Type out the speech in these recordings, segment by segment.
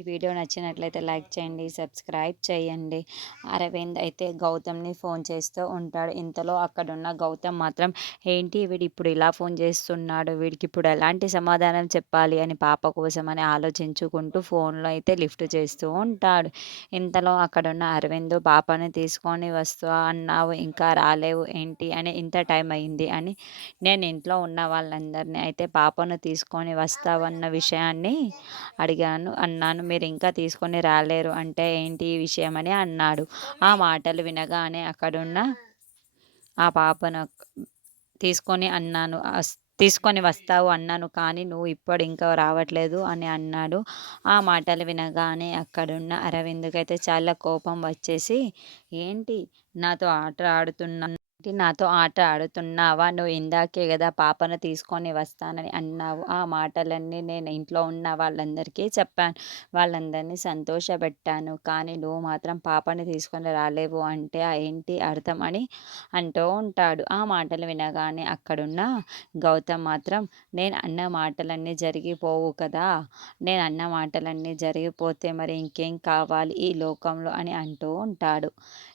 ఈ వీడియో నచ్చినట్లయితే లైక్ చేయండి, సబ్స్క్రైబ్ చేయండి. అరవింద్ అయితే గౌతమ్‌ని ఫోన్ చేస్తూ ఉంటాడు. ఇంతలో అక్కడున్న గౌతమ్ మాత్రం ఏంటి వీడిప్పుడు ఇలా ఫోన్ చేస్తున్నాడు, వీడికిప్పుడు ఎలాంటి సమాధానం చెప్పాలి అని పాప కోసమని ఆలోచించుకుంటూ ఫోన్‌లో అయితే లిఫ్ట్ చేస్తూ ఉంటాడు. ఇంతలో అక్కడున్న అరవింద్ పాపని తీసుకొని వస్తా అన్నావు ఇంకా రాలేవు ఏంటి అని ఇంత టైం అయింది అని నేను ఇంట్లో ఉన్న వాళ్ళందరిని అయితే పాపను తీసుకొని వస్తావన్న విషయాన్ని అన్నాను. మీరింకా తీసుకొని రాలేరు అంటే ఏంటి ఈ విషయమని అన్నాడు. ఆ మాటలు వినగానే అక్కడున్న ఆ పాపను తీసుకొని అన్నాను. తీసుకొని వస్తావు అన్నాను కానీ నువ్వు ఇప్పుడు ఇంకా రావట్లేదు అని అన్నాడు. ఆ మాటలు వినగానే అక్కడున్న అరవింద్‌కైతే చాలా కోపం వచ్చేసి, ఏంటి నాతో ఆట ఆడుతున్నా నాతో ఆట ఆడుతున్నావా? నువ్వు ఇందాకే గదా పాపను తీసుకొని వస్తానని అన్నావు. ఆ మాటలన్నీ నేను ఇంట్లో ఉన్న వాళ్ళందరికీ చెప్పాను. వాళ్ళందరినీ సంతోషపెట్టాను. కానీ నువ్వు మాత్రం పాపని తీసుకొని రాలేవు అంటే ఏంటి అర్థం అని అంటూ ఉంటాడు. ఆ మాటలు వినగానే అక్కడున్న గౌతమ్ మాత్రం నేను అన్న మాటలన్నీ జరిగిపోవు కదా! నేను అన్న మాటలన్నీ జరిగిపోతే మరి ఇంకేం కావాలి ఈ లోకంలో అని అంటూ ఉంటాడు.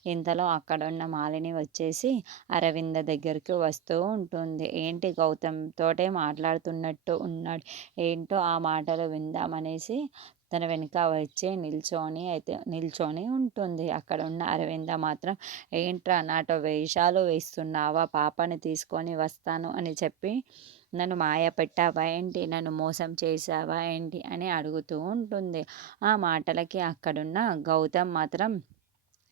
ఇంతలో అక్కడున్న మాలిని వచ్చేసి అరవింద దగ్గరికి వస్తూ ఉంటుంది. ఏంటి గౌతమ్ తోటే మాట్లాడుతున్నట్టు ఉన్నాడు. ఏంటో ఆ మాటలు విందామనేసి తన వెనుక వచ్చి నిల్చొని ఉంటుంది. అక్కడ ఉన్న అరవింద మాత్రం ఏంట్రా నాతో వేషాలు వేస్తున్నావా? పాపని తీసుకొని వస్తాను అని చెప్పి నన్ను మాయ పెట్టావా ఏంటి? నన్ను మోసం చేశావా ఏంటి? అని అడుగుతూ ఉంటుంది. ఆ మాటలకి అక్కడున్న గౌతమ్ మాత్రం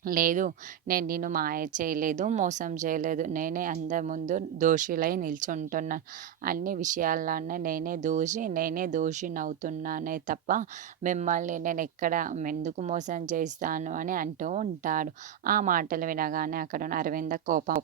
లేదు. నేను నిన్ను మాయ చేయలేదు, మోసం చేయలేదు. నేనే అందరి ముందు దోషిలై నిల్చుంటున్నాను. అన్ని విషయాల్లోనే నేనే దోషినవుతున్నానే తప్ప మిమ్మల్ని నేనెక్కడ ఎందుకు మోసం చేస్తాను అని అంటూ ఉంటాడు. ఆ మాటలు వినగానే అక్కడున్న అరవింద కోపం